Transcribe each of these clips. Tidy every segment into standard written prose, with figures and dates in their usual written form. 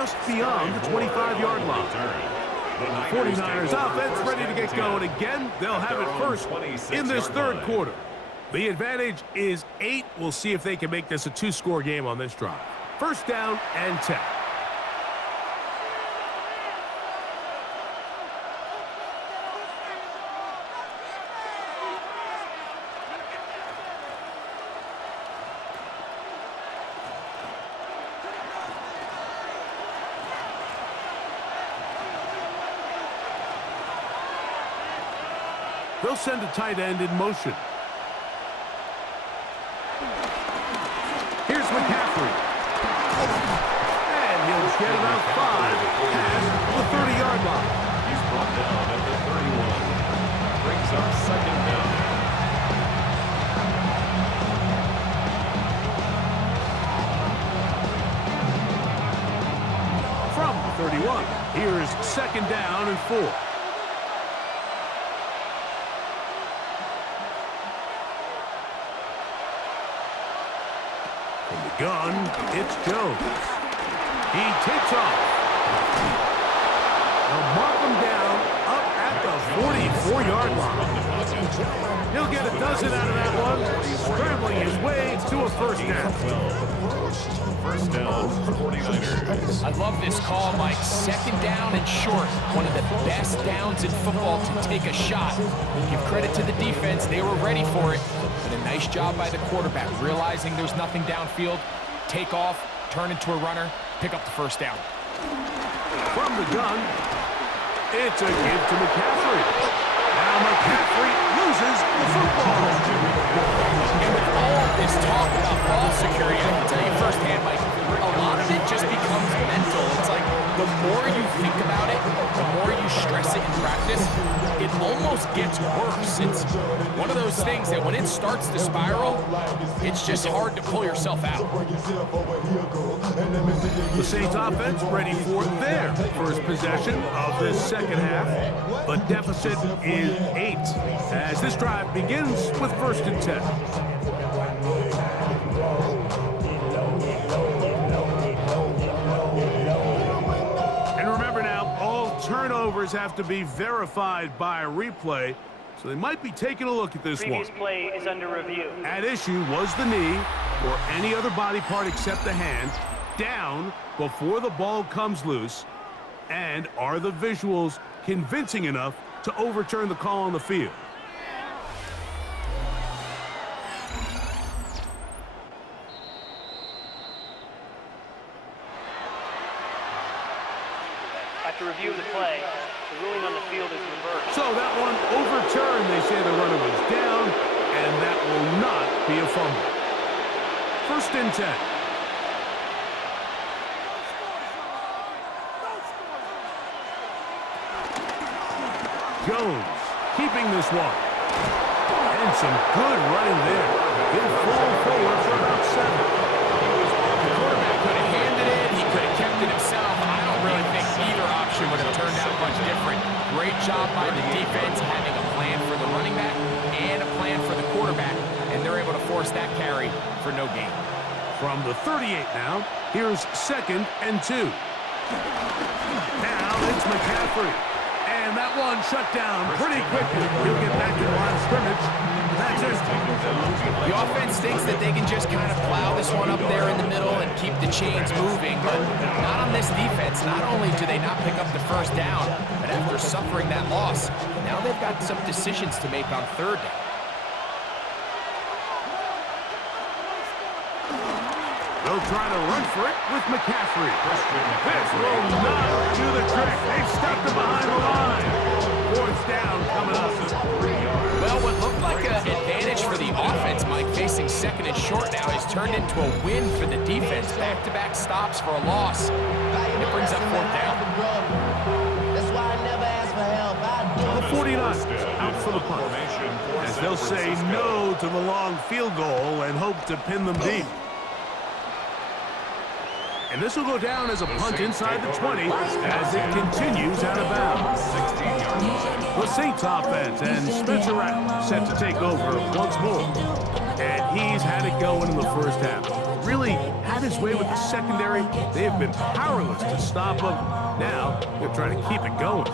just beyond the 25-yard line. The 49ers offense ready to get going again. They'll have it first in this third quarter. The advantage is 8. We'll see if they can make this a 2-score game on this drive. First down and 10. They'll send a tight end in motion. Here's McCaffrey. And he'll get about 5 past the 30-yard line. He's brought down at the 31. Brings up second down. From the 31, here's second down and 4. Gun, it's Jones. He takes off. They'll mark him down up at the 44-yard line. He'll get a dozen out of that one, scrambling his way to a first down. First down, 49ers. I love this call, Mike. Second down and short. One of the best downs in football to take a shot. Give credit to the defense. They were ready for it. And a nice job by the quarterback, realizing there's nothing downfield. Take off, turn into a runner, pick up the first down. From the gun, it's a give to McCaffrey. Now McCaffrey loses the football. And with all this talk about ball security, I can tell you firsthand, Mike, a lot of it just becomes mental. It's like the more you think about it, the more you stress it in practice, it almost gets worse. It's one of those things that when it starts to spiral, it's just hard to pull yourself out. The Saints offense ready for their first possession of this second half. The deficit is 8 as this drive begins with first and 10. And remember now, all turnovers have to be verified by a replay, so they might be taking a look at this one. Previous play is under review. At issue was the knee or any other body part except the hand down before the ball comes loose, and are the visuals convincing enough to overturn the call on the field? After review of the play, the ruling on the field is reversed. So that one overturned. They say the runner was down, and that will not be a fumble. First and 10. Jones keeping this one. And some good running there. He'll fall forward for about 7. The quarterback could have handed it. He could have kept it himself. I don't really think either option would have turned out much different. Great job by the defense having a plan for the running back and a plan for the quarterback, and they're able to force that carry for no gain. From the 38 now, here's second and 2. Now it's McCaffrey. And that one shut down pretty quickly. He'll get back to the line of scrimmage. That's it. The offense thinks that they can just kind of plow this one up there in the middle and keep the chains moving, but not on this defense. Not only do they not pick up the first down, but after suffering that loss, now they've got some decisions to make on third down. They'll try to run for it with McCaffrey. This will not do the trick. They've stopped him behind the line. Fourth down coming up. Well, what looked like an advantage for the offense, Mike, facing second and short now, has turned into a win for the defense. Back-to-back stops for a loss. And it brings up fourth down. The 49ers out for the punt, as they'll say no to the long field goal and hope to pin them deep. And this will go down as a punt inside the 20 as it continues out of bounds. The Saints offense and Spencer Rattler set to take over once more. And he's had it going in the first half. really had his way with the secondary. They have been powerless to stop him. Now, they're trying to keep it going.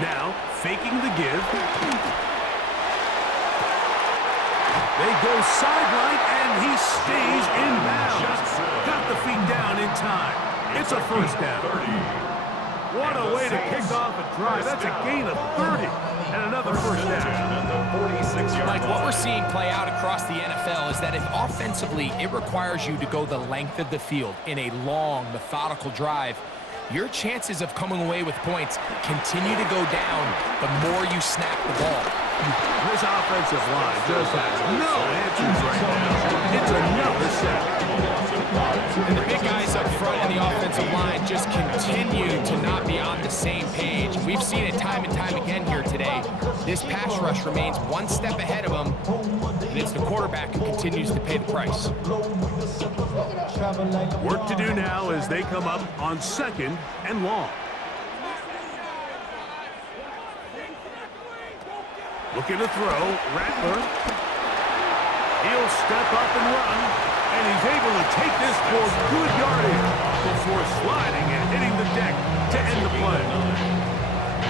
Now, faking the give. They go sideline, and he stays in bounds. Got the feet down in time. It's a first down. What a way to kick off a drive. That's a gain of 30 and another first down. Like what we're seeing play out across the NFL is that if offensively it requires you to go the length of the field in a long, methodical drive, your chances of coming away with points continue to go down the more you snap the ball. This offensive line just has no answers right now. It's another sack. And the big guys up front in the offensive line just continue to not be on the same page. We've seen it time and time again here today. This pass rush remains one step ahead of them, and it's the quarterback who continues to pay the price. Work to do now as they come up on 2nd and long. Looking to throw, Rattler. He'll step up and run, and he's able to take this for good yardage before sliding and hitting the deck to end the play.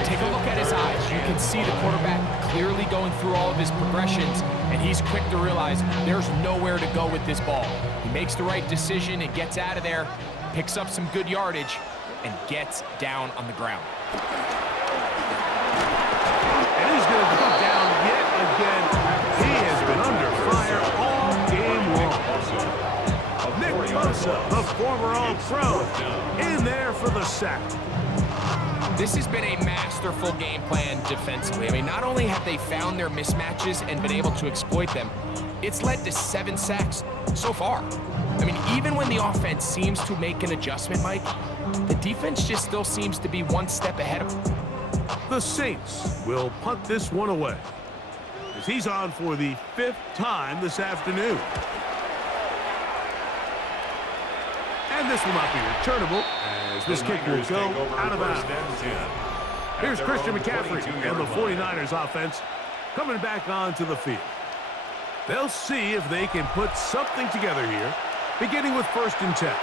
Take a look at his eyes. You can see the quarterback clearly going through all of his progressions, and he's quick to realize there's nowhere to go with this ball. He makes the right decision and gets out of there, picks up some good yardage, and gets down on the ground. And he's going to go down yet again. He has been under fire all game long. Nick Bosa, the former All-Pro, in there for the sack. This has been a masterful game plan defensively. I mean, not only have they found their mismatches and been able to exploit them, it's led to 7 sacks so far. I mean, even when the offense seems to make an adjustment, Mike, the defense just still seems to be one step ahead of them. The Saints will punt this one away, as he's on for the 5th time this afternoon. And this will not be returnable, as this kick will go out of bounds. Here's Christian McCaffrey and the 49ers offense coming back onto the field. They'll see if they can put something together here, beginning with 1st and 10.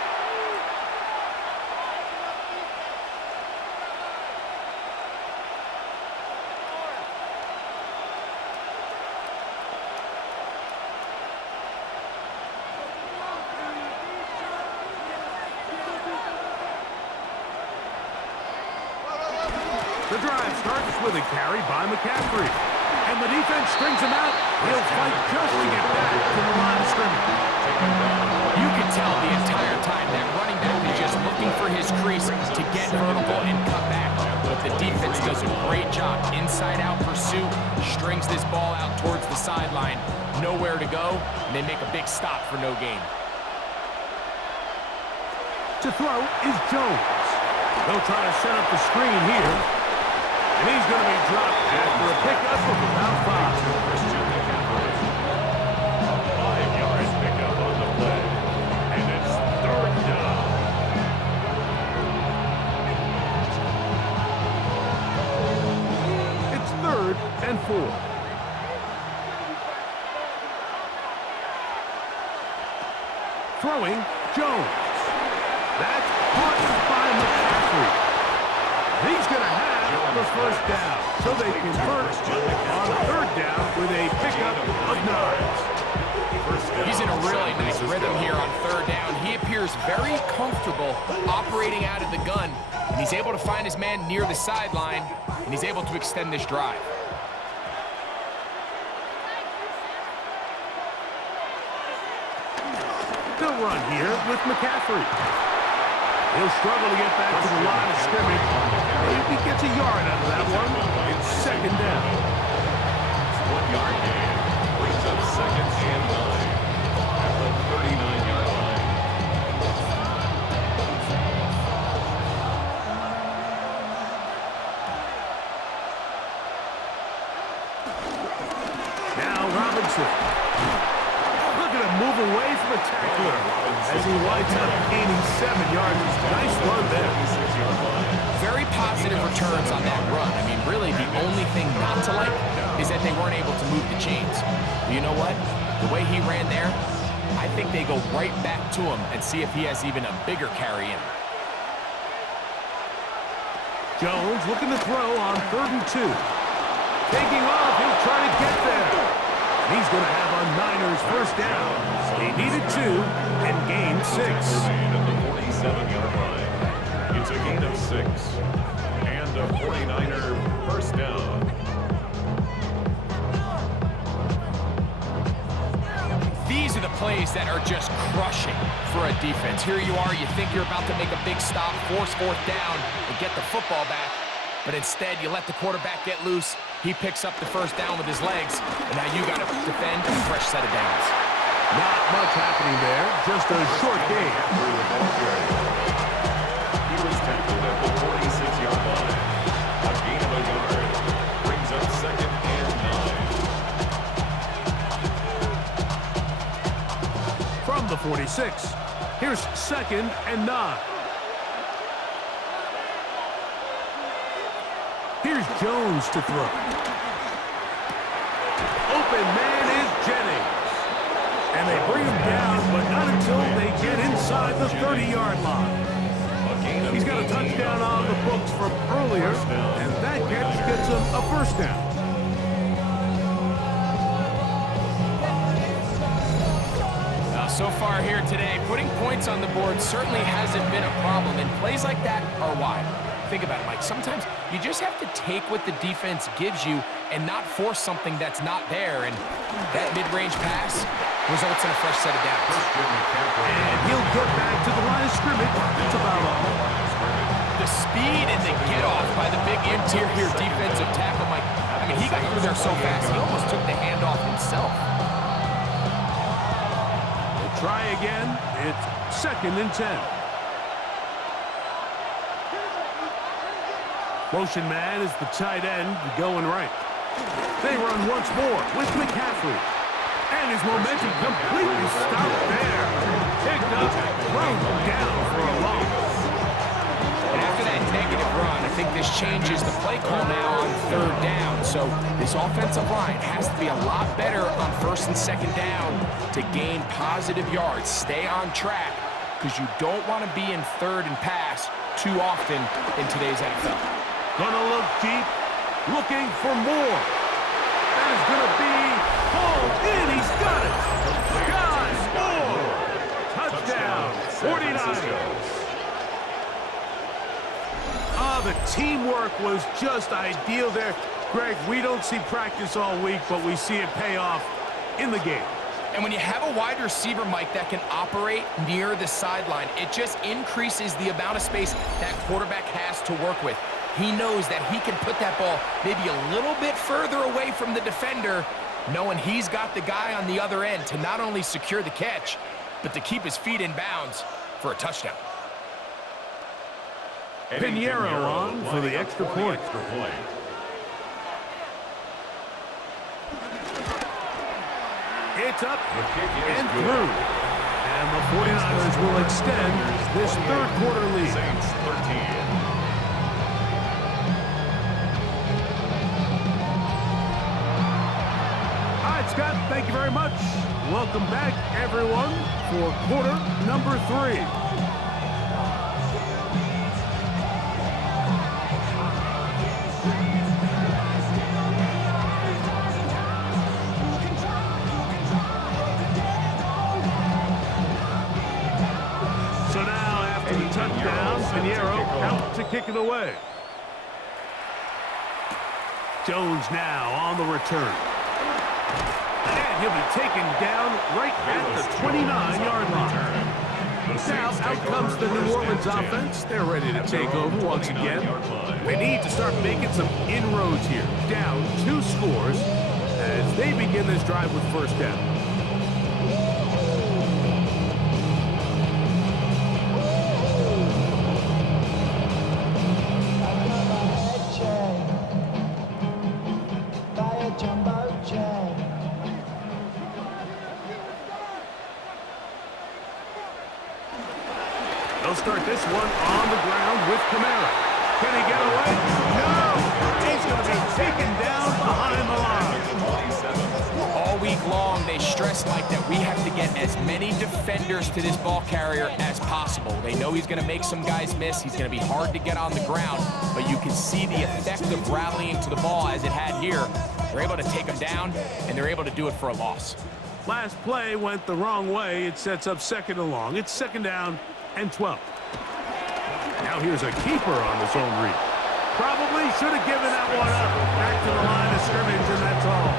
The drive starts with a carry by McCaffrey. And the defense strings him out. He'll fight just to get back to the line of scrimmage. You can tell the entire time that running back is just looking for his crease to get vertical and cut back. But the defense does a great job. Inside-out pursuit, strings this ball out towards the sideline. Nowhere to go, and they make a big stop for no gain. To throw is Jones. They'll try to set up the screen here. And he's going to be dropped after a pickup of about 5. A 5-yard pickup on the play. And it's 3rd down. It's 3rd and 4. Throwing, Jones. That's caught by McCaffrey. He's going to have the 1st down, so they convert on 3rd down with a pickup of 9. He's in a really nice rhythm here on 3rd down. He appears very comfortable operating out of the gun, and he's able to find his man near the sideline, and he's able to extend this drive. They'll run here with McCaffrey. He'll struggle to get back to the line of scrimmage. Maybe gets a yard out of that one. It's 2nd down. 1-yard gain brings up 2nd and 9 at the 39-yard line. Now Robinson. Look at him move away from the tackler as he winds up gaining 7 yards. Nice run there. Very positive returns on that run. I mean, really, the only thing not to like is that they weren't able to move the chains. But you know what? The way he ran there, I think they go right back to him and see if he has even a bigger carry in him. Jones looking to throw on 3rd and 2. Taking off, he'll try to get there. He's going to have a Niners first down. He needed 2 and gained 6. At the 47-yard line. It's a gain of 6 and a 49er first down. These are the plays that are just crushing for a defense. Here you are, you think you're about to make a big stop, force 4th down, and get the football back. But instead, you let the quarterback get loose. He picks up the first down with his legs, and now you got to defend a fresh set of downs. Not much happening there, just a short gain. He was tackled at the 46-yard line. A gain of a yard brings up 2nd and 9. From the 46, here's 2nd and 9. Here's Jones to throw. Open man is Jennings. And they bring him down, but not until they get inside the 30-yard line. He's got a touchdown on the books from earlier, and that catch gets him a first down. So far here today, putting points on the board certainly hasn't been a problem, and plays like that are why. Think about it, Mike. Sometimes you just have to take what the defense gives you and not force something that's not there, and that mid-range pass results in a fresh set of downs. And he'll get back to the line of scrimmage. That's about all. The speed and the get-off by the big interior defensive tackle, Mike. I mean, he got through there so fast, he almost took the handoff himself. Try again. It's 2nd and 10. Motion man is the tight end going right. They run once more with McCaffrey. And his momentum completely stopped there. Picked up, thrown down for a loss. And after that negative run, I think this changes the play call now on 3rd down. So this offensive line has to be a lot better on 1st and 2nd down to gain positive yards. Stay on track, because you don't want to be in 3rd and pass too often in today's NFL. Gonna look deep, looking for more. That is gonna be pulled in. He's got it. Got more. Touchdown, 49ers. The teamwork was just ideal there. Greg, we don't see practice all week, but we see it pay off in the game. And when you have a wide receiver, Mike, that can operate near the sideline, it just increases the amount of space that quarterback has to work with. He knows that he can put that ball maybe a little bit further away from the defender, knowing he's got the guy on the other end to not only secure the catch, but to keep his feet in bounds for a touchdown. Pinheiro on for the extra point. It's up and through. And the 49ers will extend this 3rd quarter lead. Saints 13. All right, Scott, thank you very much. Welcome back, everyone, for quarter number 3. Touchdown, Pinheiro out to kick it away. Jones now on the return. And he'll be taken down right at the 29-yard line. Now out comes the New Orleans offense. They're ready to take over once again. They need to start making some inroads here. Down 2 scores as they begin this drive with first down. start this one on the ground with Camara. Can he get away? No! He's going to be taken down behind the line. All week long, they stress, Mike, that we have to get as many defenders to this ball carrier as possible. They know he's going to make some guys miss. He's going to be hard to get on the ground, but you can see the effect of rallying to the ball as it had here. They're able to take him down, and they're able to do it for a loss. Last play went the wrong way. It sets up second and long. It's second down and 12. Now here's a keeper on the zone read. Probably should have given that one up. Back to the line of scrimmage, and that's all.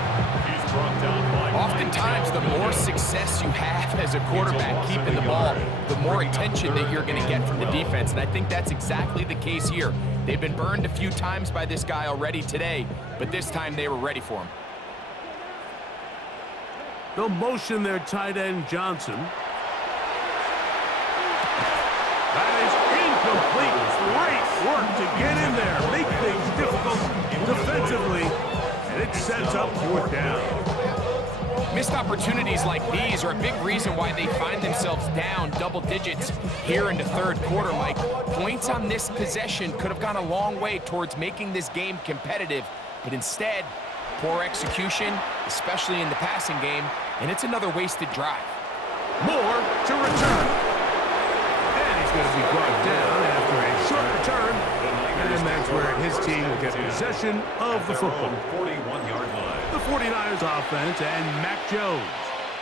He's brought down by Oftentimes, the more success you have as a quarterback keeping the ball, the more attention that you're going to get from the defense, and I think that's exactly the case here. They've been burned a few times by this guy already today, but this time they were ready for him. They'll motion their tight end, Johnson. That is incomplete. Great work to get in there, make things difficult defensively, and it sets up fourth down. Missed opportunities like these are a big reason why they find themselves down double digits here in the third quarter, Mike. Points on this possession could have gone a long way towards making this game competitive, but instead, poor execution, especially in the passing game, and it's another wasted drive. Moore to return. And he's going to be brought down after a short return, and that's where his team will get possession of the football. 41-yard line. The 49ers offense and Mac Jones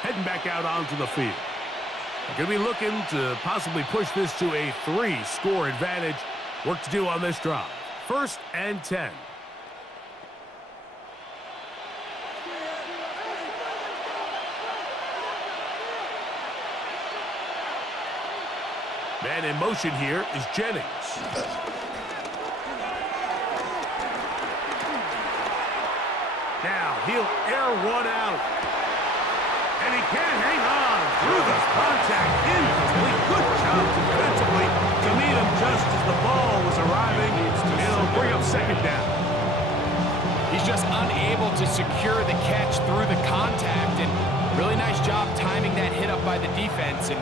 heading back out onto the field. They're going to be looking to possibly push this to a 3-score advantage. Work to do on this drive. 1st and 10. Man in motion here is Jennings. Now he'll air one out. And he can't hang on through the contact. Incomplete. Good job defensively to meet him just as the ball was arriving. It'll bring up second down. He's just unable to secure the catch through the contact, and really nice job timing that hit up by the defense. And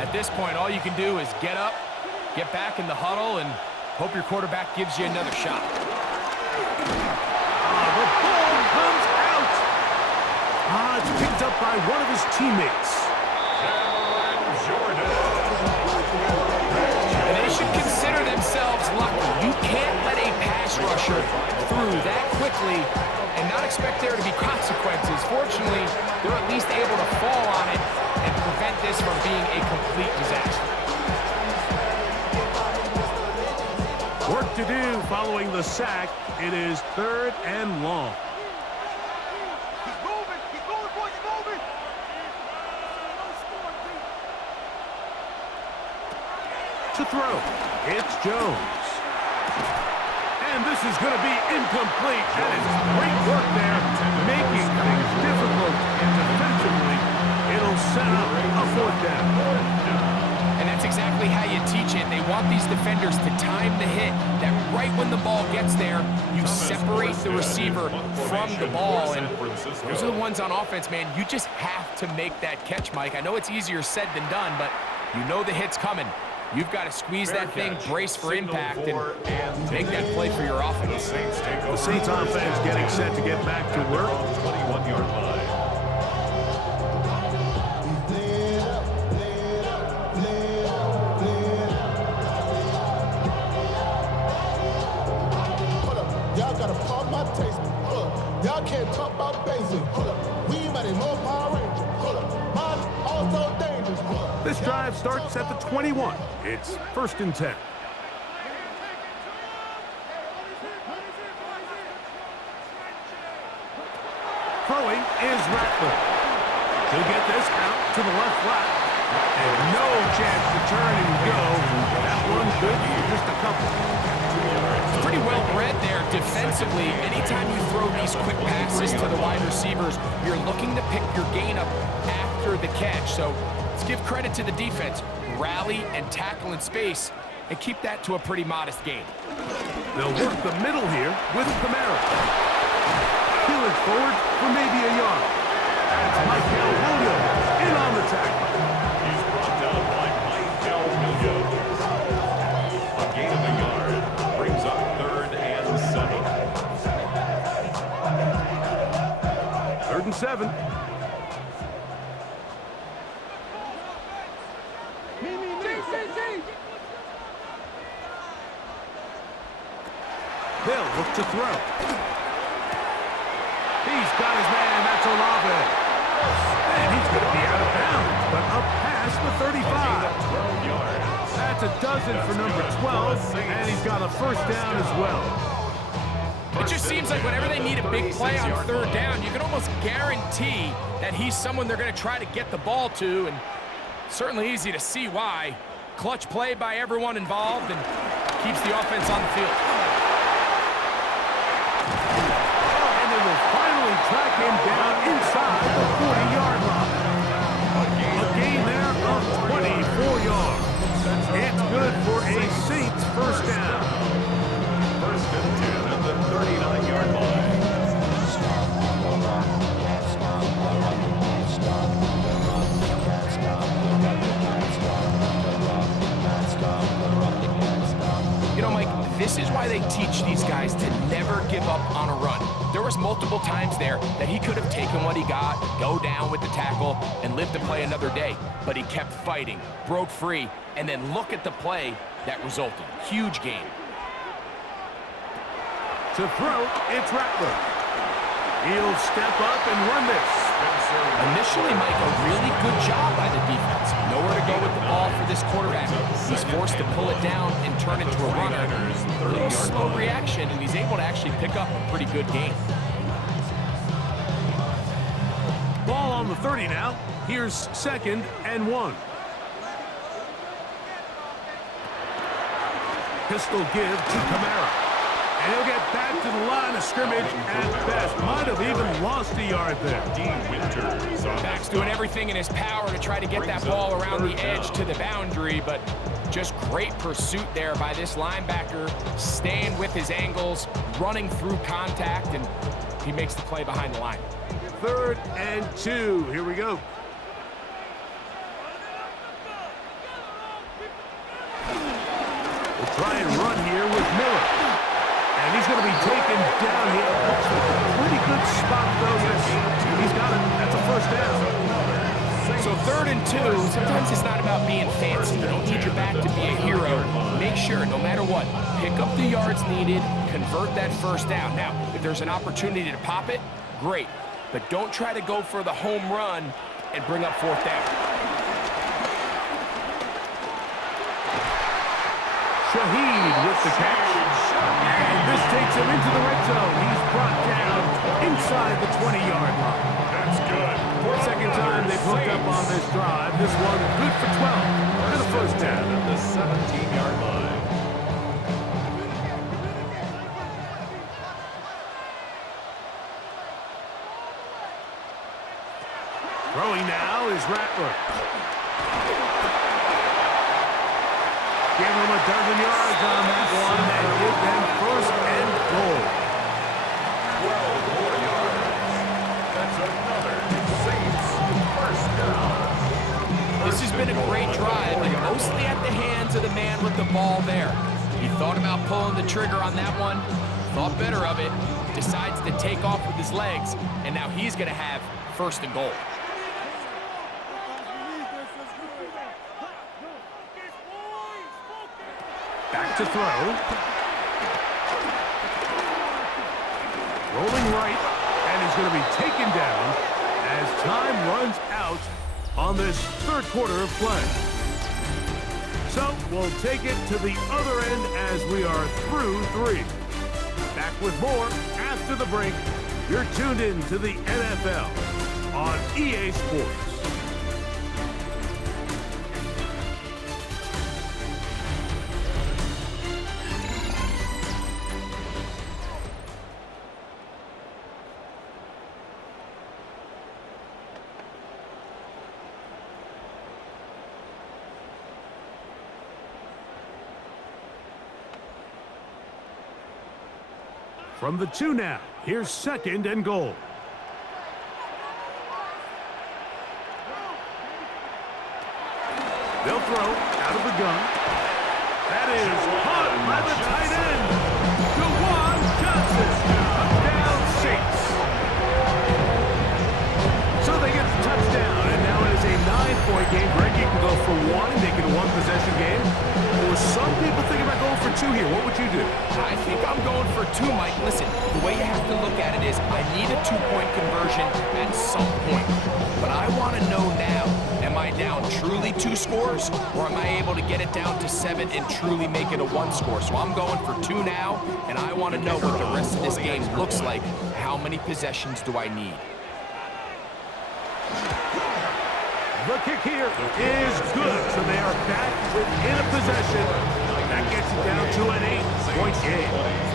at this point, all you can do is get up, get back in the huddle, and hope your quarterback gives you another shot. The ball comes out. It's picked up by one of his teammates. And they should consider themselves lucky. You can't let a pass rusher through that quickly and not expect there to be consequences. Fortunately, they're at least able to fall on it and prevent this from being a complete disaster. Work to do following the sack. It is 3rd and long. Keep moving, boys, moving. To throw, it's Jones. And this is going to be incomplete. That is great work there, making things difficult defensively. It'll set up a 4th down. And that's exactly how you teach it. They want these defenders to time the hit, that right when the ball gets there, you separate the receiver from the ball. And those are the ones on offense, man. You just have to make that catch, Mike. I know it's easier said than done, but you know the hit's coming. You've got to squeeze that thing, brace for impact, and make that play for your offense. The Saints offense getting set to get back to work. 21-yard line. Y'all gotta pump my taste. Y'all can't talk about basic. We mighty more Power Ranger. Mine also dangerous. This drive starts at the 21. It's 1st and 10. Throwing is Rattler. He'll get this out to the left flat. And no chance to turn and go. That one good for just a couple. Pretty well read there defensively. Anytime you throw these quick passes to the wide receivers, you're looking to pick your gain up after the catch. So let's give credit to the defense. Rally and tackle in space and keep that to a pretty modest gain. They'll work the middle here with Camara. Peeling forward for maybe a yard. That's Michael Williams in on the tackle. He's brought down by Michael Williams. 7. They'll look to throw. He's got his man. That's Olave. And he's going to be out of bounds, but up past the 35. That's a dozen for number 12, and he's got a first down as well. It just seems like whenever they need a big play on third down, you can almost guarantee that he's someone they're going to try to get the ball to, and certainly easy to see why. Clutch play by everyone involved and keeps the offense on the field. And they will finally track him down inside the 40-yard line. A gain there of 24 yards. It's good for a Saints first down. First and 10 at the 39-yard line. You know, Mike, this is why they teach these guys to never give up on a run. There was multiple times there that he could have taken what he got, go down with the tackle, and live to play another day. But he kept fighting, broke free, and then look at the play that resulted. Huge game. To throw, it's Rattler. He'll step up and run this. Initially, Mike, a really good job by the defense. Nowhere to go with the ball for this quarterback. He's forced to pull it down and turn it to a runner. A little slow reaction, and he's able to actually pick up a pretty good game. Ball on the 30 now. Here's 2nd and 1. Pistol give to Kamara. And he'll get back to the line of scrimmage at best. Might have even lost a yard there. Back's doing everything in his power to try to get that ball around the edge to the boundary, but just great pursuit there by this linebacker, staying with his angles, running through contact, and he makes the play behind the line. 3rd and 2. Here we go. We'll try and run here with Miller. And he's going to be taken down here. Looks like a pretty good spot, though. Yes, he's got it. That's a first down. So 3rd and 2, sometimes it's not about being fancy. You don't need your back to be a hero. Make sure, no matter what, pick up the yards needed, convert that first down. Now, if there's an opportunity to pop it, great. But don't try to go for the home run and bring up 4th down. Shaheed with the catch. And this takes him into the red zone. He's brought down inside the 20-yard line. That's good. Second time they've hooked up on this drive. This one good for 12 and a first down. At the 17-yard line. Throwing now is Rattler. Give him a dozen yards on that one and give them first and goal. 12 more yards. That's another Saints first down. This has been a great drive, and mostly at the hands of the man with the ball there. He thought about pulling the trigger on that one, thought better of it, decides to take off with his legs, and now he's going to have first and goal. Back to throw. Rolling right, and he's going to be taken down as time runs out on this 3rd quarter of play. So we'll take it to the other end as we are through 3. Back with more after the break. You're tuned in to the NFL on EA Sports. From the 2 now, here's 2nd and goal. They'll throw out of the gun. That is caught by the tight end. Juwan Johnson. Touchdown Saints. two here, what would you do? I think I'm going for two, Mike. Listen, the way you have to look at it is I need a two-point conversion at some point. But I want to know now, am I down truly 2 scores, or am I able to get it down to 7 and truly make it a 1 score? So I'm going for 2 now, and I want to know what the rest of this game looks like. How many possessions do I need? The kick here is good, so they are back within a possession. That gets it down to an 8-point game.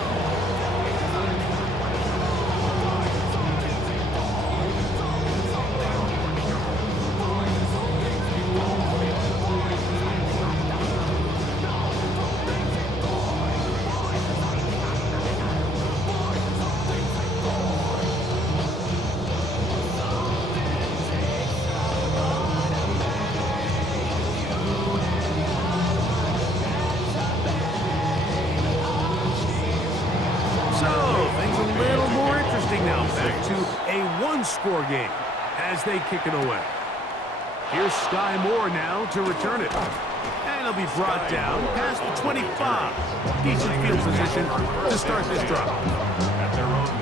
Score game as they kick it away. Here's Sky Moore now to return it. And it'll be brought down past the 25. Decent field position to start this drive.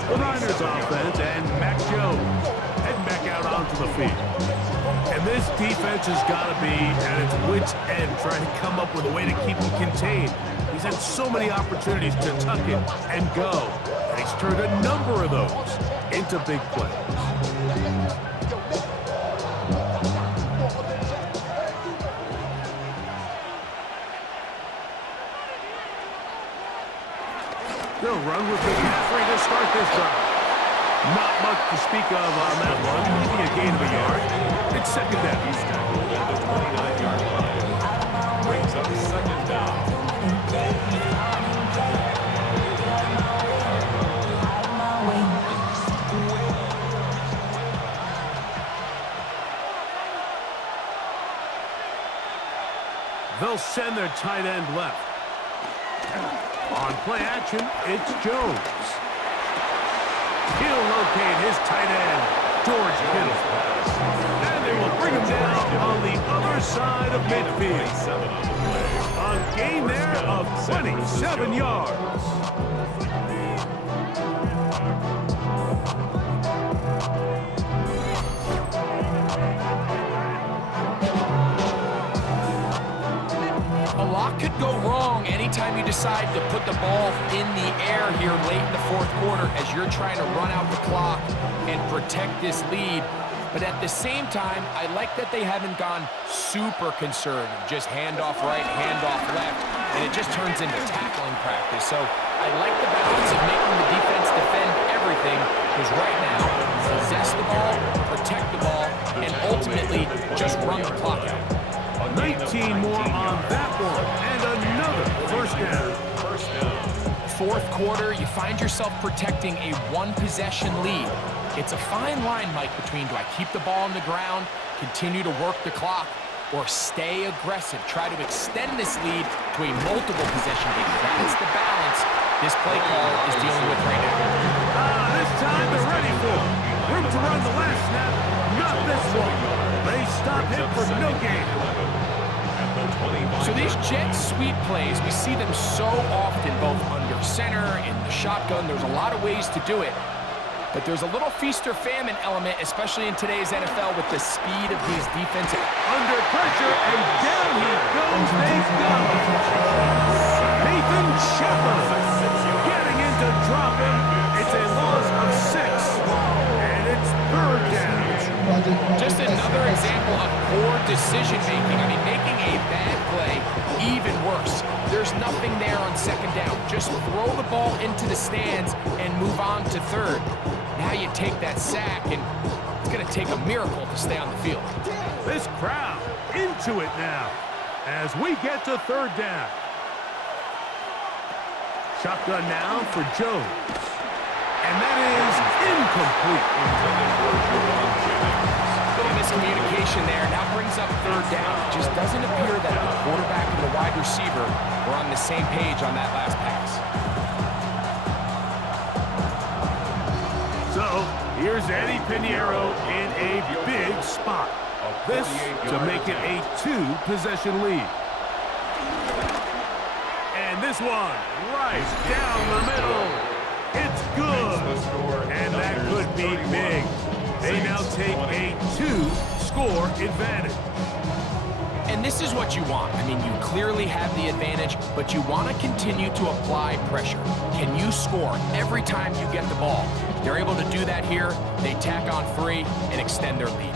The Niners offense and Mac Jones heading back out onto the field. And this defense has got to be at its wit's end trying to come up with a way to keep him contained. He's had so many opportunities to tuck it and go. And he's turned a number of those into big plays. They'll run with McCaffrey to start this drive. Not much to speak of on that one. Maybe a gain of a yard. It's second down. He's tackled at the 29-yard line. Brings up second down. They'll send their tight end left. On play action, it's Jones. He'll locate his tight end, George Kittle. And they will bring him down on the other side of midfield. A gain there of 27 yards. A lot could go wrong anytime you decide to put the ball in the air here late in the fourth quarter as you're trying to run out the clock and protect this lead. But at the same time, I like that they haven't gone super conservative, just handoff right, handoff left, and it just turns into tackling practice. So I like the balance of making the defense defend everything, because right now, possess the ball, protect the ball, and ultimately just run the clock out. 19 more on that one, and another first down. Fourth quarter, you find yourself protecting a one-possession lead. It's a fine line, Mike, between do I keep the ball on the ground, continue to work the clock, or stay aggressive, try to extend this lead to a multiple possession game. That's the balance this play call is dealing with right now. This time they're ready for it. Room to run the last snap, not this one. They stop him for no gain. So these jet sweep plays, we see them so often, both under center, in the shotgun. There's a lot of ways to do it. But there's a little feast or famine element, especially in today's NFL, with the speed of these defensive. Under pressure, and down he goes. They go. Nathan Shepard getting in to drop him. It's a loss of 6, and it's third down. Just another example of poor decision-making. I mean, making a bad play even worse. There's nothing there on second down. Just throw the ball into the stands and move on to third. Now you take that sack, and it's going to take a miracle to stay on the field. This crowd into it now as we get to third down. Shotgun now for Jones. And that is incomplete. Little miscommunication there. Now brings up third down. It just doesn't appear that the quarterback and the wide receiver were on the same page on that last pass. So, here's Eddie Pinheiro in a big spot. This to make it a 2-possession lead. And this one, right down the middle. It's good. And that could be big. They now take a 2-score advantage. And this is what you want. I mean, you clearly have the advantage, but you want to continue to apply pressure. Can you score every time you get the ball? They're able to do that here. They tack on 3 and extend their lead.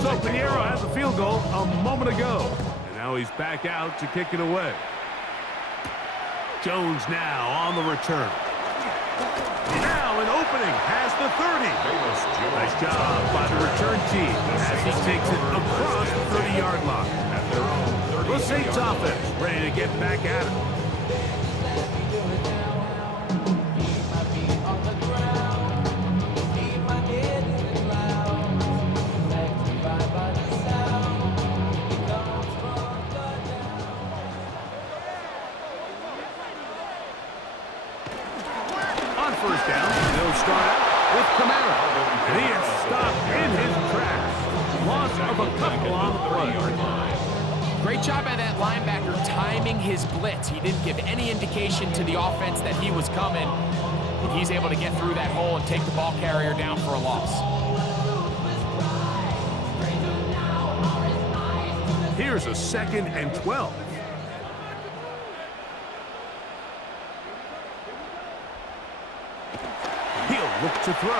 So Pinheiro has a field goal a moment ago. And now he's back out to kick it away. Jones now on the return. Now an opening past the 30. Nice job by the return team as he takes it across the 30-yard line. The Saints offense ready to get back at it. First down, they'll start out with Semana. And he is stopped in his tracks. Loss of a couple on the play. Great job by that linebacker timing his blitz. He didn't give any indication to the offense that he was coming. And he's able to get through that hole and take the ball carrier down for a loss. Here's a 2nd and 12. Look to throw.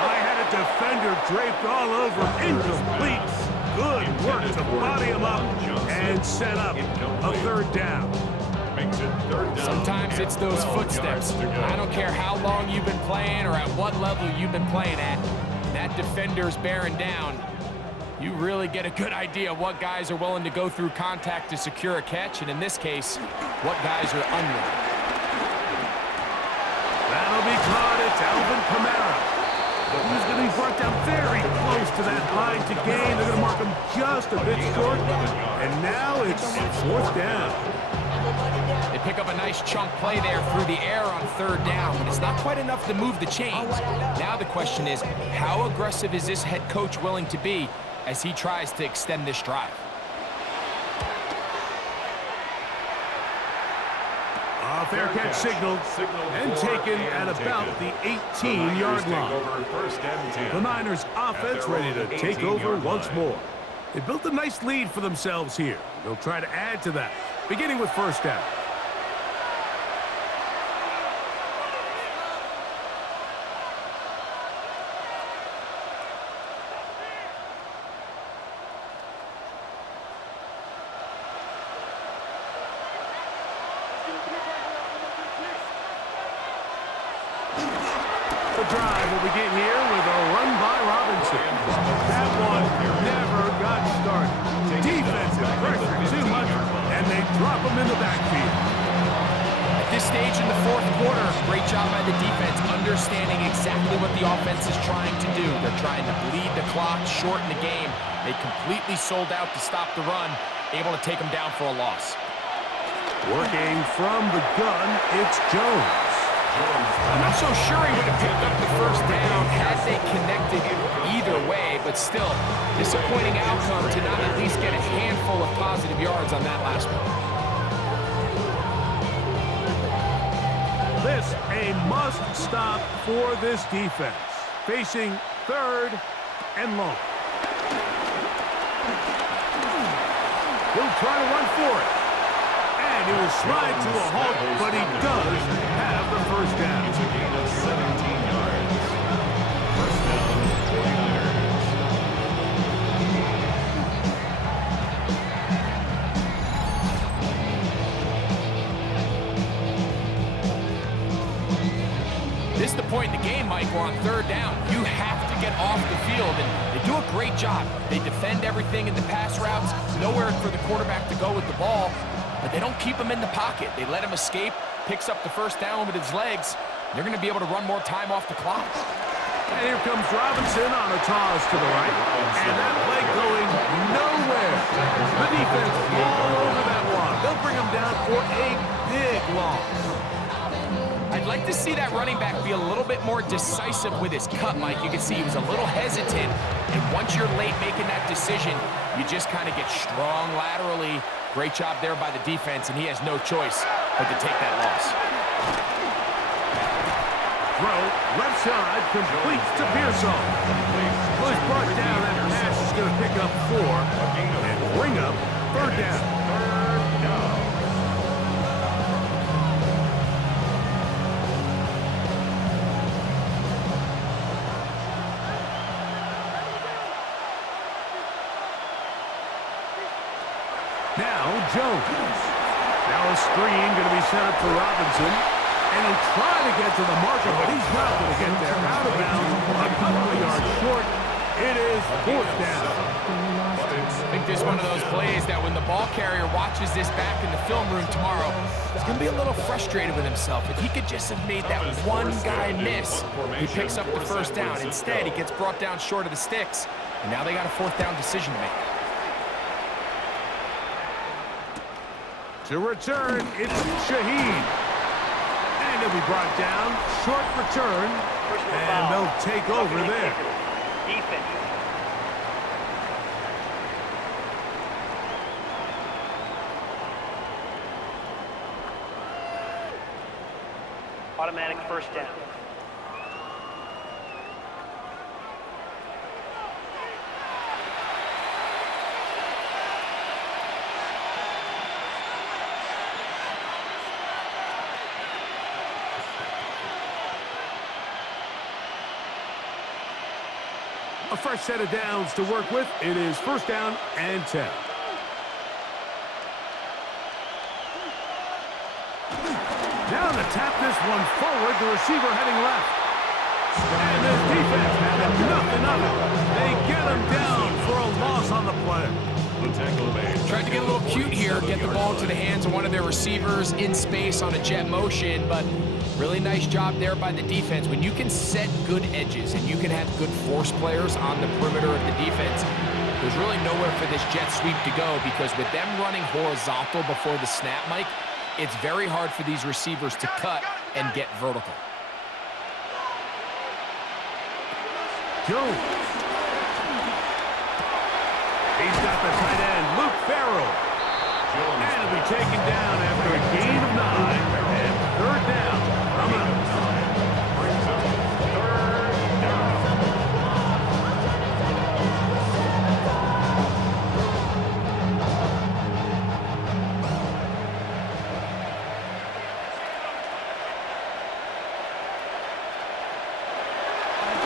I had a defender draped all over him. Incomplete. Good work to body him up and set up a 3rd down. Sometimes it's those footsteps. I don't care how long you've been playing or at what level you've been playing at. That defender's bearing down. You really get a good idea of what guys are willing to go through contact to secure a catch, and in this case, what guys are unwilling. That'll be caught. It's Alvin Kamara. He's going to be brought down very close to that line to gain. They're going to mark him just a bit short. And now it's 4th down. They pick up a nice chunk play there through the air on 3rd down, but it's not quite enough to move the chains. Now the question is, how aggressive is this head coach willing to be as he tries to extend this drive? Fair catch signaled and taken at about the 18-yard line. The Niners offense ready to take over once more. They built a nice lead for themselves here. They'll try to add to that, beginning with 1st down. The drive will begin here with a run by Robinson. That one never got started. Defensive pressure too much, and they drop him in the backfield. At this stage in the 4th quarter, great job by the defense, understanding exactly what the offense is trying to do. They're trying to bleed the clock, shorten the game. They completely sold out to stop the run, able to take them down for a loss. Working from the gun, it's Jones. I'm not so sure he would have picked up the 1st down had they connected either way, but still, disappointing outcome to not at least get a handful of positive yards on that last one. This a must stop for this defense. Facing 3rd and long. He'll try to run for it. And he will slide to a halt, but he does have the 1st down. It's a gain of 17 yards. 1st down, 49ers. This is the point in the game, Mike, where on 3rd down, you have to get off the field, and they do a great job. They defend everything in the pass routes, nowhere for the quarterback to go with the ball, but they don't keep him in the pocket. They let him escape, picks up the 1st down with his legs. They're going to be able to run more time off the clock. And here comes Robinson on a toss to the right, and that play going nowhere. The defense all over that one. They'll bring him down for a big loss. I you'd like to see that running back be a little bit more decisive with his cut, Mike. You can see he was a little hesitant, and once you're late making that decision, you just kind of get strong laterally. Great job there by the defense, and he has no choice but to take that loss. Throw, left side, completes to Pearson. Well, he's brought down. That pass is going to pick up 4 and bring up 3rd down. Now Jones. Now a screen going to be set up for Robinson. And he'll try to get to the marker, but he's not going to get there. Out of bounds, a couple of yards short. It is 4th down. I think this is one of those plays that when the ball carrier watches this back in the film room tomorrow, he's going to be a little frustrated with himself. If he could just have made that one guy miss, he picks up the 1st down. Instead, he gets brought down short of the sticks, and now they got a 4th down decision to make. To return, it's Shaheen. And he'll be brought down. Short return. And they'll take over there. Defense. Automatic 1st down. A fresh set of downs to work with. It is 1st down and 10. Now to tap this one forward, the receiver heading left. And this defense having nothing of it. They get him down for a loss on the play. The tackle made. Tried to get a little cute here, get the ball into the hands of one of their receivers in space on a jet motion, but really nice job there by the defense. When you can set good edges and you can have good force players on the perimeter of the defense, there's really nowhere for this jet sweep to go, because with them running horizontal before the snap, Mike, it's very hard for these receivers to cut and get vertical. Jones. He's got the tight end, Luke Farrell. And he'll be taken down after a gain of 9 and 3rd down. Coming up. Brings up 3rd down.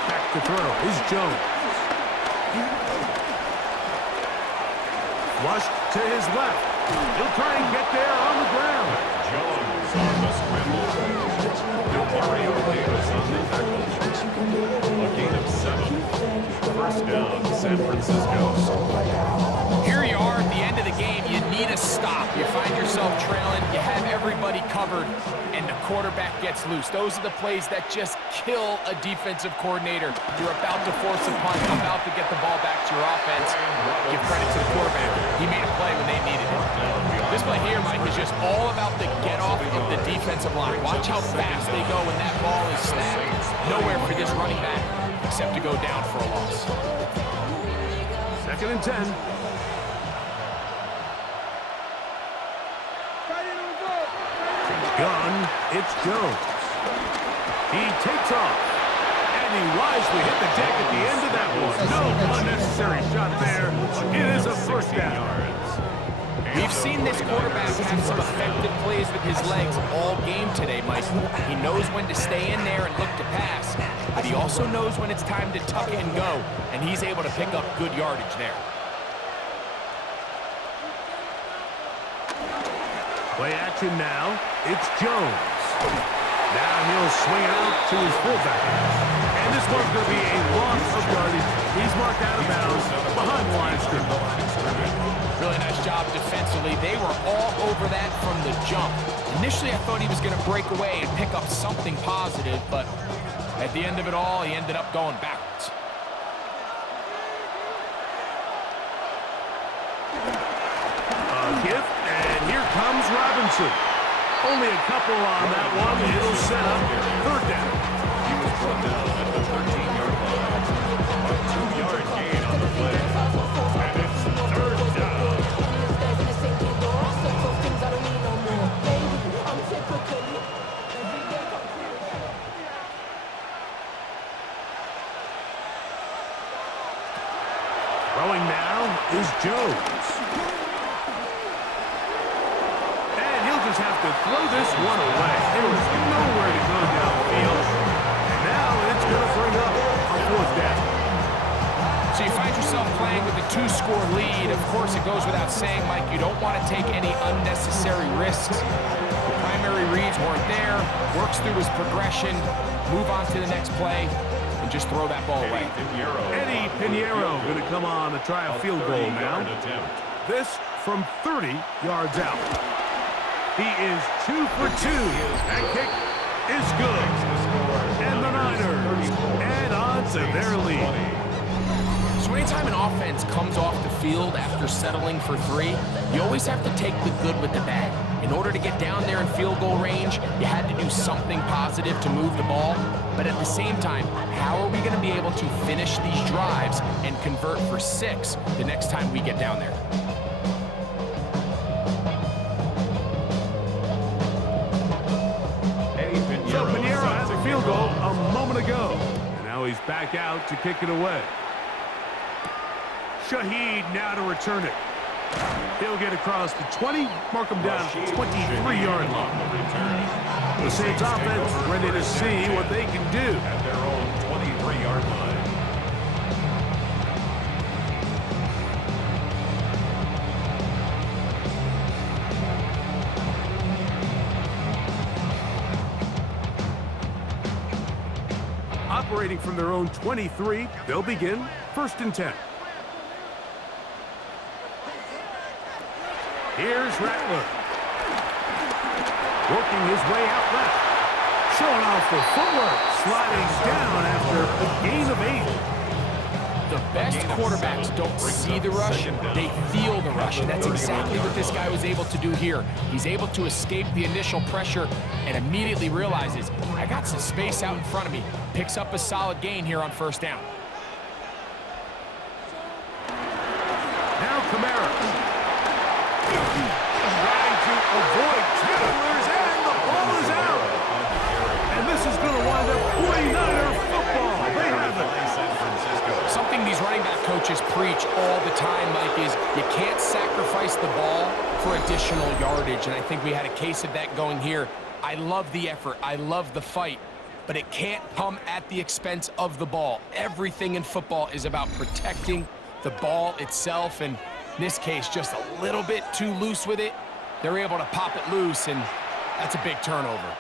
Back to throw is Jones. Flushed to his left. He'll try and get there on the ground. Jones on the scramble. Mario Davis on the tackle. A gain of 7. 1st down, San Francisco. Here you are at the end of the game. You need a stop. You find yourself trailing. You have everybody covered, and the quarterback gets loose. Those are the plays that just kill a defensive coordinator. You're about to force a punt, about to get the ball back to your offense. Give credit to the quarterback. He made a play when they needed it. This play here, Mike, is just all about the get-off of the defensive line. Watch how fast they go when that ball is snapped. Nowhere for this running back except to go down for a loss. 2nd and 10. Gun, it's Jones. He takes off, and he wisely hit the deck at the end of that one. No unnecessary shot there. It is a 1st down. We've seen this quarterback have some effective plays with his legs all game today, Mike. He knows when to stay in there and look to pass, but he also knows when it's time to tuck it and go, and he's able to pick up good yardage there. Play action now. It's Jones. Now he'll swing it out to his fullback. And this one's going to be a loss of yardage. He's marked out of bounds behind the line of scrimmage. Really nice job defensively. They were all over that from the jump. Initially, I thought he was going to break away and pick up something positive, but at the end of it all, he ended up going backwards. A gift, and here comes Robinson. Only a couple on that one. It'll set up third down. He was brought down at the 13-yard line. A 2-yard gain on the play. And it's third down. Throwing now is Jones. And he'll just have to throw this one away. There was nowhere to go downfield. And now it's going to bring up a fourth down. So you find yourself playing with a 2-score lead. Of course, it goes without saying, Mike, you don't want to take any unnecessary risks. The primary reads weren't there. Works through his progression. Move on to the next play. And just throw that ball away. Eddie Pinheiro going to come on to try a field goal now. This from 30 yards out. He is 2 for 2. That kick is good. And the Niners add on to their lead. So anytime an offense comes off the field after settling for 3, you always have to take the good with the bad. In order to get down there in field goal range, you had to do something positive to move the ball. But at the same time, how are we going to be able to finish these drives and convert for 6 the next time we get down there? So Pinheiro has a field goal a moment ago. And now he's back out to kick it away. Shaheed now to return it. He'll get across the 20, mark him down at the 23-yard line. The Saints offense ready to see what they can do. At their own 23-yard line. Operating from their own 23, they'll begin 1st and 10. Here's Rattler. Working his way out left. Showing off the footwork. Sliding down after a gain of 8. The best quarterbacks don't see the rush, they feel the rush. And that's exactly what this guy was able to do here. He's able to escape the initial pressure and immediately realizes, I got some space out in front of me. Picks up a solid gain here on 1st down. Now Kamara. Trying to avoid tacklers, and the ball is out. And this is going to wind up 49er football. They have it. Something these running back coaches preach all the time, Mike, is you can't sacrifice the ball for additional yardage. And I think we had a case of that going here. I love the effort. I love the fight. But it can't come at the expense of the ball. Everything in football is about protecting the ball itself. And in this case, just a little bit too loose with it. They're able to pop it loose, and that's a big turnover.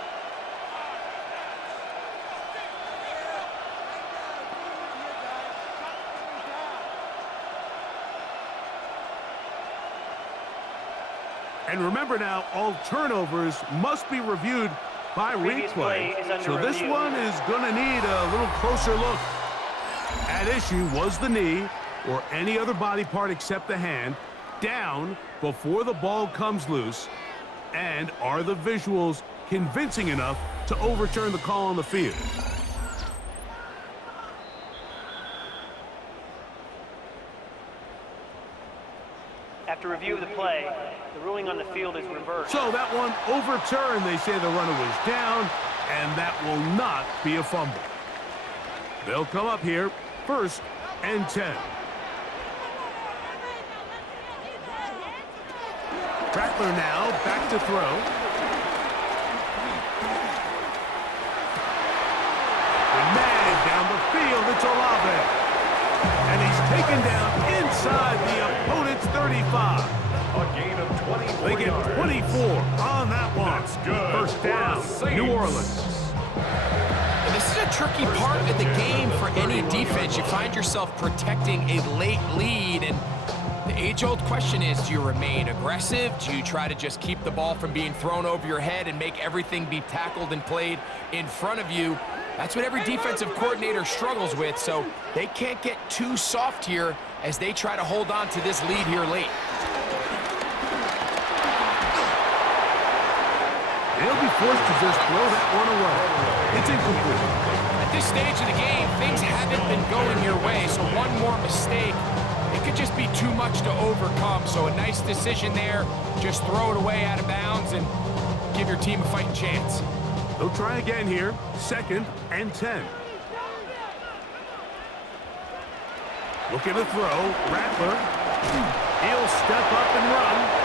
And remember now, all turnovers must be reviewed by replay. So this one is going to need a little closer look. At issue was the knee, or any other body part except the hand, down before the ball comes loose. And are the visuals convincing enough to overturn the call on the field? After review of the play, the ruling on the field is reversed. So that one overturned. They say the runner was down, and that will not be a fumble. They'll come up here 1st and 10. Rattler now back to throw. The man down the field, it's Olave. And he's taken down inside the opponent's 35. A gain of 24 They get 24 on that one. That's good. 1st down, New Orleans. And this is a tricky part of the game for any defense. You find yourself protecting a late lead, and the age-old question is, do you remain aggressive? Do you try to just keep the ball from being thrown over your head and make everything be tackled and played in front of you? That's what every defensive coordinator struggles with, so they can't get too soft here as they try to hold on to this lead here late. he'll be forced to just throw that one away. It's incomplete. At this stage of the game, things haven't been going your way, so one more mistake, it could just be too much to overcome. So a nice decision there. Just throw it away out of bounds and give your team a fighting chance. They'll try again here. 2nd and 10. Looking to throw. Rattler. He'll step up and run.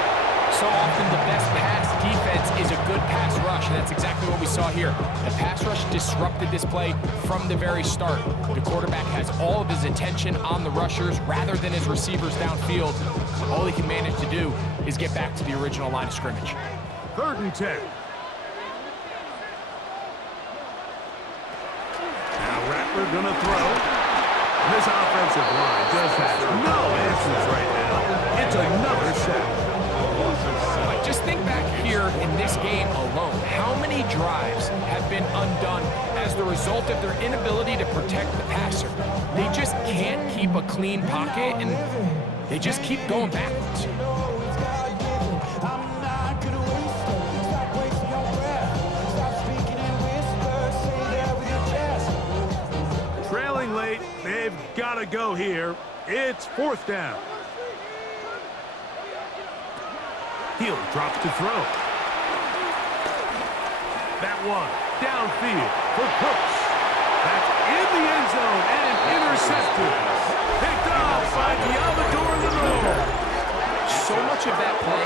So often the best pass defense is a good pass rush, and that's exactly what we saw here. The pass rush disrupted this play from the very start. The quarterback has all of his attention on the rushers rather than his receivers downfield. All he can manage to do is get back to the original line of scrimmage. 3rd and 10. Now Rattler gonna throw. This offensive line just has no answers right now. It's another sack. But just think back here in this game alone. How many drives have been undone as the result of their inability to protect the passer? They just can't keep a clean pocket, and they just keep going backwards. Trailing late, they've got to go here. It's 4th down. He'll drop to throw. That one downfield for Cooks. That's in the end zone and intercepted. Picked off by Diamador in the middle. So much of that play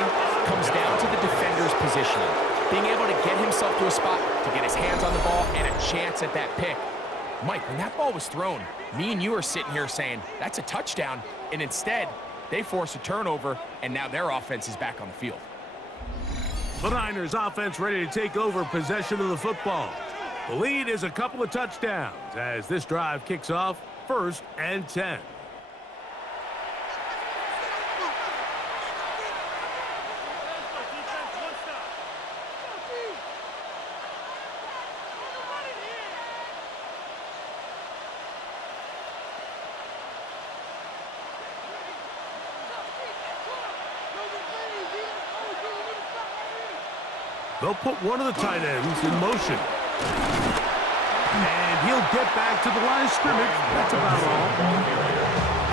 comes down to the defender's positioning. Being able to get himself to a spot, to get his hands on the ball, and a chance at that pick. Mike, when that ball was thrown, me and you are sitting here saying, that's a touchdown. And instead, they force a turnover, and now their offense is back on the field. The Niners offense ready to take over possession of the football. The lead is a couple of touchdowns as this drive kicks off 1st and 10. They'll put one of the tight ends in motion. And he'll get back to the line of scrimmage. That's about all.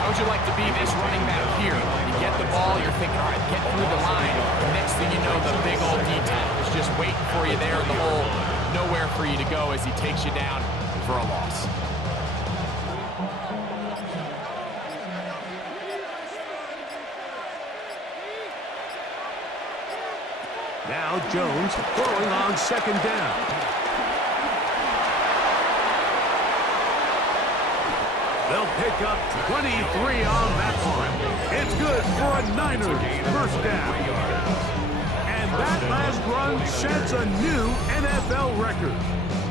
How would you like to be this running back here? You get the ball, you're thinking, all right, get through the line. Next thing you know, the big old D-tackle is just waiting for you there in the hole. Nowhere for you to go as he takes you down for a loss. Now Jones throwing on 2nd down. They'll pick up 23 on that one. It's good for a Niners 1st down. And that last run sets a new NFL record.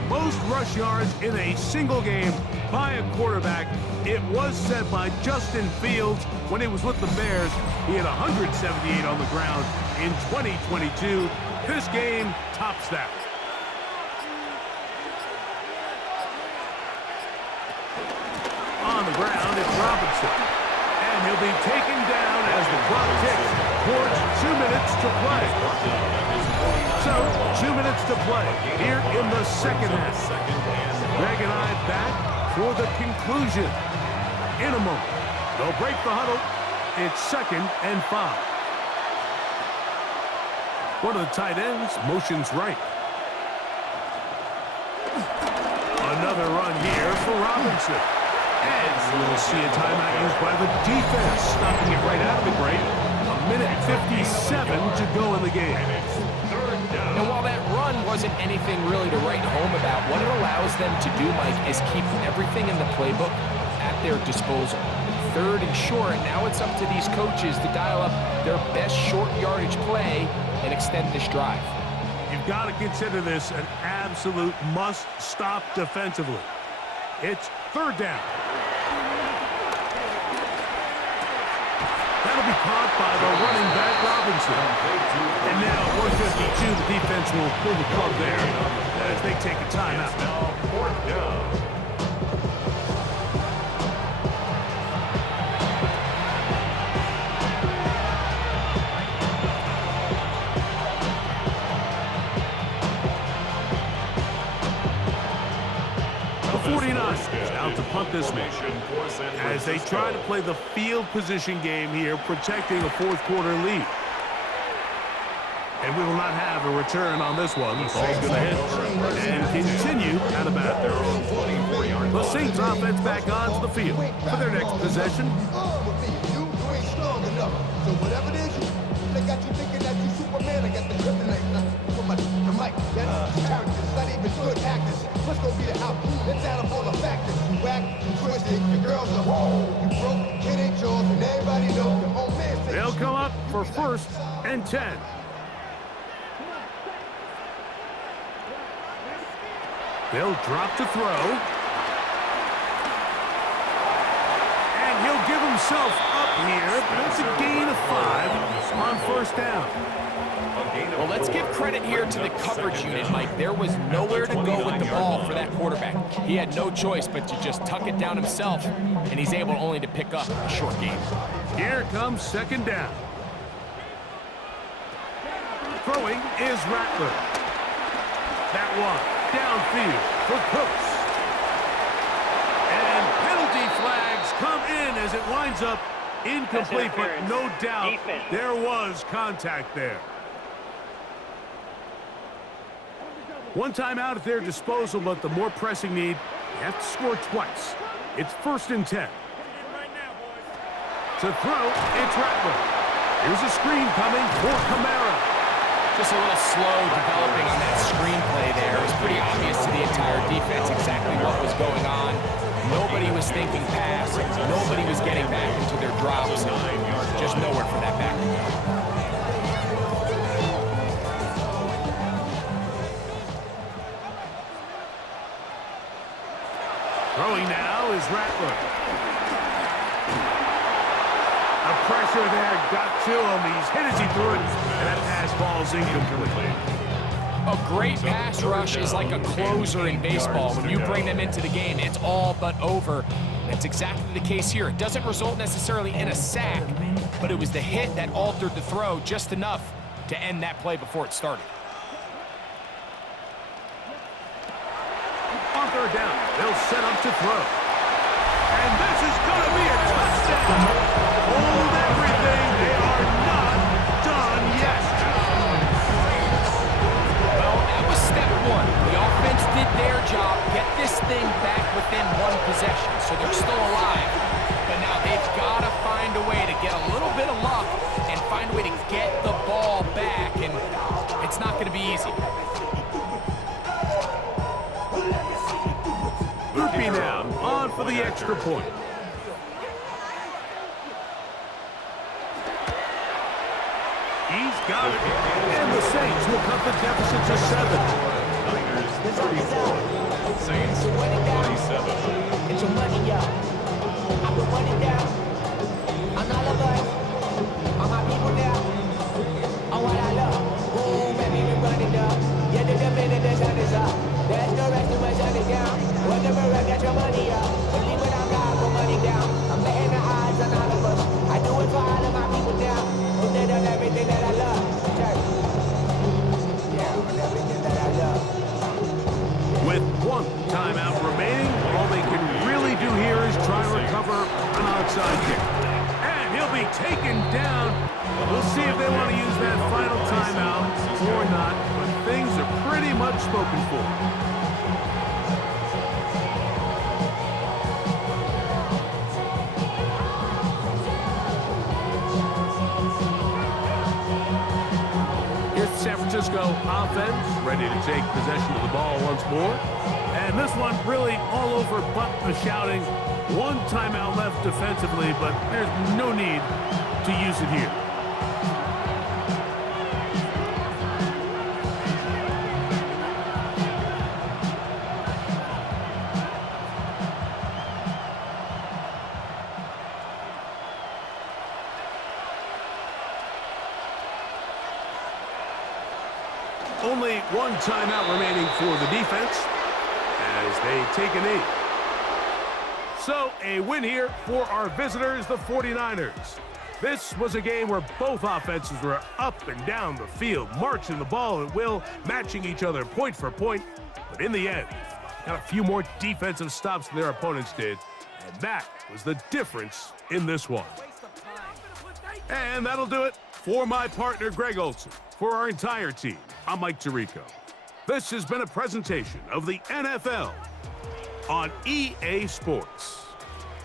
Most rush yards in a single game by a quarterback. It was set by Justin Fields when he was with the Bears. He had 178 on the ground in 2022. This game tops that. On the ground, it's Robinson. And he'll be taken down as the clock ticks towards 2 minutes to play. So, 2 minutes to play here in the 2nd half. Greg and I back for the conclusion. In a moment, they'll break the huddle. It's 2nd and 5. One of the tight ends motions right. Another run here for Robinson. And we'll see a timeout used by the defense, stopping it right out of the break. 1:57 to go in the game. And while that run wasn't anything really to write home about, what it allows them to do, Mike, is keep everything in the playbook at their disposal. 3rd and short, now it's up to these coaches to dial up their best short yardage play and extend this drive. You've got to consider this an absolute must-stop defensively. It's 3rd down. That'll be caught by the running back, Robinson. And now at 1:52, the defense will pull the plug there as they take a timeout. 4th down. this one as they try to play the field position game here, protecting a fourth quarter lead. And we will not have a return on this one. The ball's going to hit and continue out of bounds. The Saints offense back onto the field for their next possession. You ain't strong enough. So whatever it is, they got you thinking that you Superman. I got the kryptonite. The mic. That's characters. Not even good actors. Let's go be the out. Let's add up all the factors. You whack, you twisted, your girls are whoa. You broke, it ain't yours, and everybody knows your own man. They'll come up for 1st and 10. They'll drop to throw. And he'll give himself up here, but it's a gain of 5 on 1st down. Well, let's give credit here to the coverage unit, Mike. There was nowhere to go with the ball for that quarterback. He had no choice but to just tuck it down himself, and he's able only to pick up a short gain. Here comes 2nd down. Throwing is Rattler. That one downfield for Cooks. And penalty flags come in as it winds up incomplete, but no doubt there was contact there. One timeout at their disposal, but the more pressing need, they have to score twice. It's 1st and 10. To throw, it's Rattler. Here's a screen coming for Kamara. Just a little slow developing on that screenplay there. It was pretty obvious to the entire defense exactly what was going on. Nobody was thinking pass. Nobody was getting back into their drops. Just nowhere for that back to go. Throwing now is Rattler. A pressure there got to him. He's hit as he threw it, and that pass falls incomplete. A great pass rush is like a closer in baseball. When you bring them into the game, it's all but over. That's exactly the case here. It doesn't result necessarily in a sack, but it was the hit that altered the throw just enough to end that play before it started. On 3rd down, they'll set up to throw. And this is going to be a touchdown. Hold everything. They are not done yet. Well, that was step 1. The offense did their job, get this thing back within 1 possession, so they're still alive. But now they've got to find a way to get a little bit of luck and find a way to get the ball back, and it's not going to be easy. Loopy now, on for the extra point. He's got it, and the Saints will cut the deficit to 7. Niners 34, Saints 27. Get your money up. I put money down on all of us, on my people now, on what I love. Boom, baby, we run it up. Yeah, the minute the sun is up. There's no rest to my sun is down. Whatever, I get your money up. Believe when I'm God, put money down. I'm betting the odds on all of us. I do it for all of my people now. Who did on everything that I love. Yeah, on everything that I love. With 1 timeout remaining, all they can really do here is try to recover an outside kick. And he'll be taken down. We'll see if they want to use that final timeout or not, but things are pretty much spoken for. Here's the San Francisco offense, ready to take possession of the ball once more. And this one really all over but the shouting. 1 timeout left defensively, but there's no need to use it here. Only 1 timeout remaining for the defense as they take a knee. So a win here for our visitors, the 49ers. This was a game where both offenses were up and down the field, marching the ball at will, matching each other point for point. But in the end, got a few more defensive stops than their opponents did. And that was the difference in this one. And that'll do it for my partner, Greg Olson. For our entire team, I'm Mike Tirico. This has been a presentation of the NFL on EA Sports.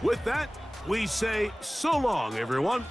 With that, we say so long, everyone.